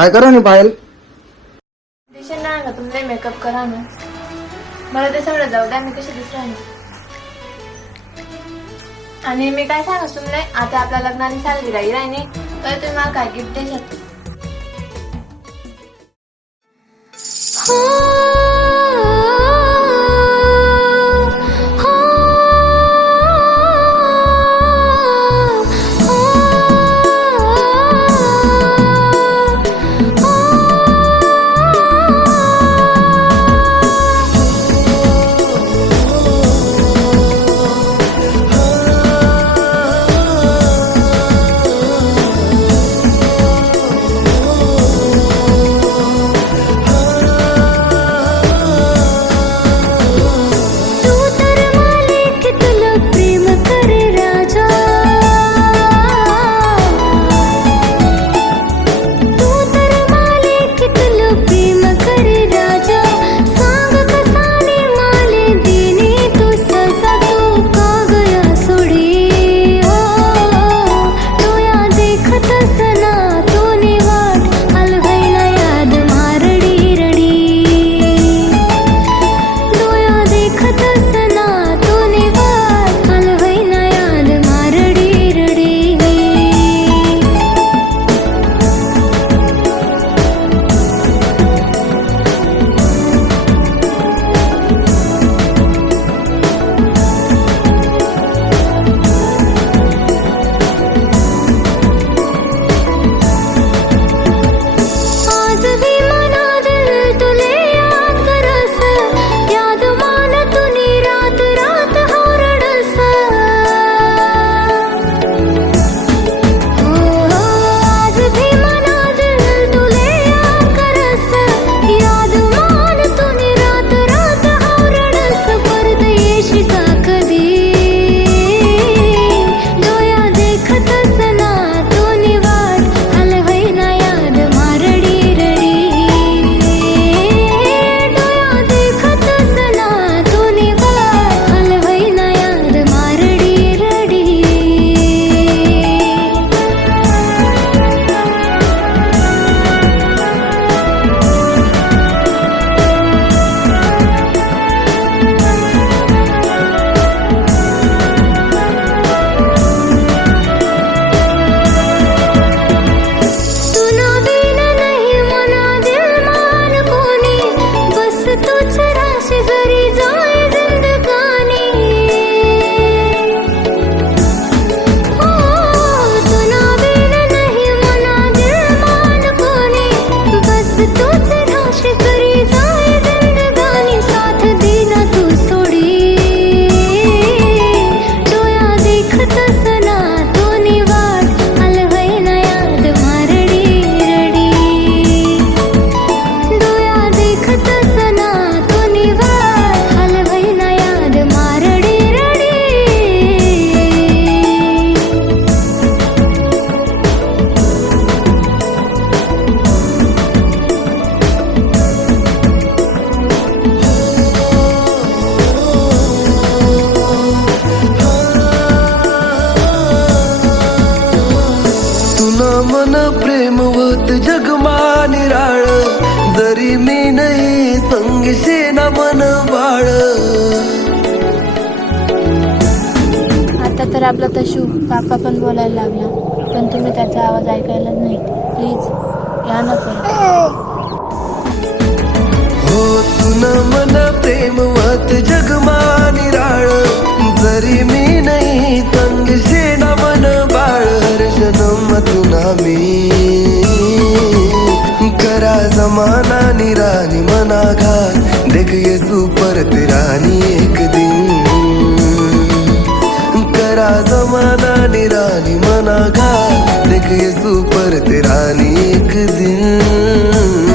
काय करा नाही पायल? दिसेल ना का तुमला मेकअप करा ना. मला ते सगळं जाऊ द्या, मी कशी दिसणार नाही. आणि मी काय सांगू तुमले, आता आपल्या लग्नाने सालगिरह येईल आणि तर तुम्ही मला काय गिफ्ट द्यायचं. मन प्रेमवत जगमा निराळ, जरी मी नाही संगीशे ना मन बाळ. आता तर आपला तशू काका पण बोलायला लागला, पण तुम्ही त्याचा आवाज ऐकायलाच नाही. प्लीज या ना परत. हो तुन मन प्रेमवत जगमा निराळ, जरी मी नाही संगीशे ना मन बाळ. हर्षनम तुना मी करा जमाना निरानी मनाघात, देख येसू परत रानी एक दिन. करा जमाना निरानी मनाघात, देख येसू परत रानी एक दिन.